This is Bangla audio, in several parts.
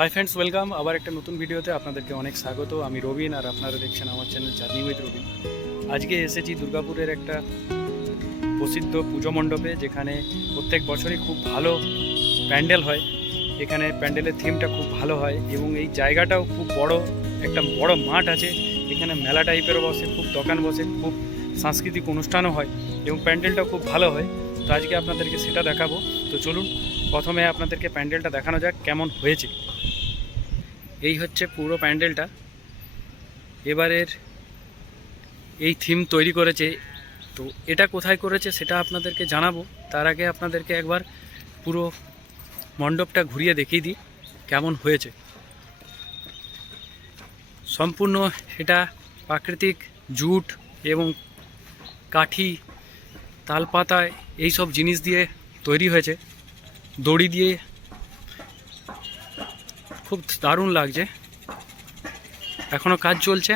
হাই ফ্রেন্ডস ওয়েলকাম আবার একটা নতুন ভিডিওতে আপনাদেরকে অনেক স্বাগত। আমি রবিন আর আপনারা দেখছেন আমার চ্যানেল জার্নি উইথ রবিন। আজকে এসেছি দুর্গাপুরের একটা প্রসিদ্ধ পুজো মণ্ডপে, যেখানে প্রত্যেক বছরই খুব ভালো প্যান্ডেল হয়। এখানে প্যান্ডেলের থিমটা খুব ভালো হয় এবং এই জায়গাটাও খুব বড়, একটা বড় মাঠ আছে। এখানে মেলা টাইপেরও বসে, খুব দোকান বসে, খুব সাংস্কৃতিক অনুষ্ঠানও হয় এবং প্যান্ডেলটাও খুব ভালো হয়। তো আজকে আপনাদেরকে সেটা দেখাবো। তো চলুন, প্রথমে আপনাদেরকে প্যান্ডেলটা দেখানো যাক, কেমন হয়েছে। এই হচ্ছে পুরো প্যান্ডেলটা। এবারের এই থিম তৈরি করেছে। তো এটা কোথায় করেছে সেটা আপনাদেরকে জানাব। তার আগে আপনাদেরকে একবার পুরো মণ্ডপটা ঘুরিয়ে দেখিয়ে দিই, কেমন হয়েছে। সম্পূর্ণ এটা প্রাকৃতিক জুট এবং কাঠি, তালপাতায় এই সব জিনিস দিয়ে তৈরি হয়েছে। দড়ি দিয়ে খুব দারুণ লাগছে। এখনও কাজ চলছে,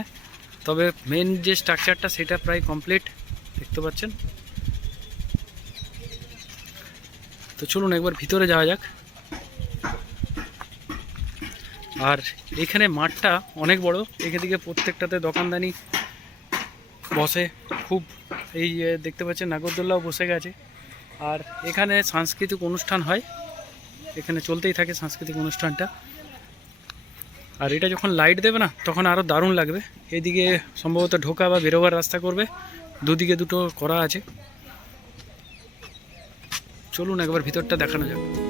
তবে মেন যে স্ট্রাকচারটা সেটা প্রায় কমপ্লিট দেখতে পাচ্ছেন। তো চলুন একবার ভিতরে যাওয়া যাক। আর এখানে মাঠটা অনেক বড় এদিকে প্রত্যেকটাতে দোকানদানি বসে, খুব এই দেখতে পাচ্ছেন নাগরদোল্লাও বসে গেছে। আর এখানে সাংস্কৃতিক অনুষ্ঠান হয়, এখানে চলতেই থাকে সাংস্কৃতিক অনুষ্ঠানটা। আর এটা যখন লাইট দেবে না, তখন আরও দারুণ লাগবে। এদিকে সম্ভবত ঢোকা বা বেরোবার রাস্তা করবে। দুদিকে দুটো করা আছে। চলুন একবার ভিতরটা দেখানো যাক।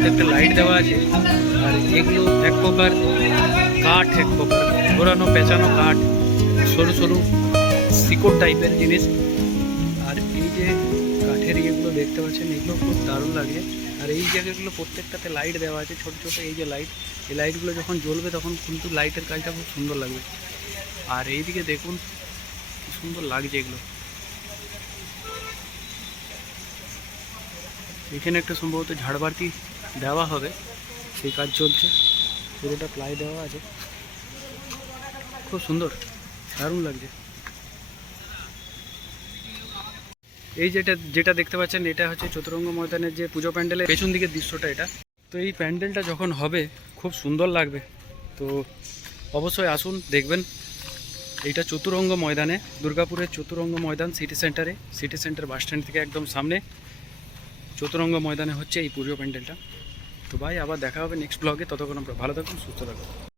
প্রত্যেকটা লাইট দেওয়া আছে। আর এগুলো এক প্রকার কাঠ, এক প্রকার ঘোরানো, পেঁচানো কাঠ, সরু সরু শিকড় টাইপের জিনিস। আর এই যে কাঠের ইয়েগুলো দেখতে পাচ্ছেন, এগুলো খুব দারুণ লাগে। আর এই জায়গাগুলো প্রত্যেকটাতে লাইট দেওয়া আছে, ছোট ছোট এই যে লাইট এই লাইটগুলো যখন জ্বলবে তখন কিন্তু লাইটের কাজটা খুব সুন্দর লাগবে। আর এইদিকে দেখুন, কি সুন্দর লাগছে এগুলো। এখানে একটা সম্ভবত ঝাড়বাতি দেওয়া হবে, সেই কাজ চলছে। পুরোটা প্লাই দেওয়া আছে। খুব সুন্দর, দারুণ লাগছে। এই যেটা যেটা দেখতে পাচ্ছেন, এটা হচ্ছে চতুরঙ্গ ময়দানের যে পুজো প্যান্ডেলের পেছন দিকের দৃশ্যটা এটা। তো এই প্যান্ডেলটা যখন হবে, খুব সুন্দর লাগবে। তো অবশ্যই আসুন, দেখবেন। এইটা চতুরঙ্গ ময়দানে, দুর্গাপুরের চতুরঙ্গ ময়দান সিটি সেন্টারে, সিটি সেন্টার বাস স্ট্যান্ড থেকে একদম সামনে। চতুরঙ্গ ময়দানে হচ্ছে এই পুজো প্যান্ডেলটা। তো ভাই, আবার দেখা হবে নেক্সট ব্লগে ততক্ষণ আমরা ভালো থাকুন, সুস্থ থাকুন।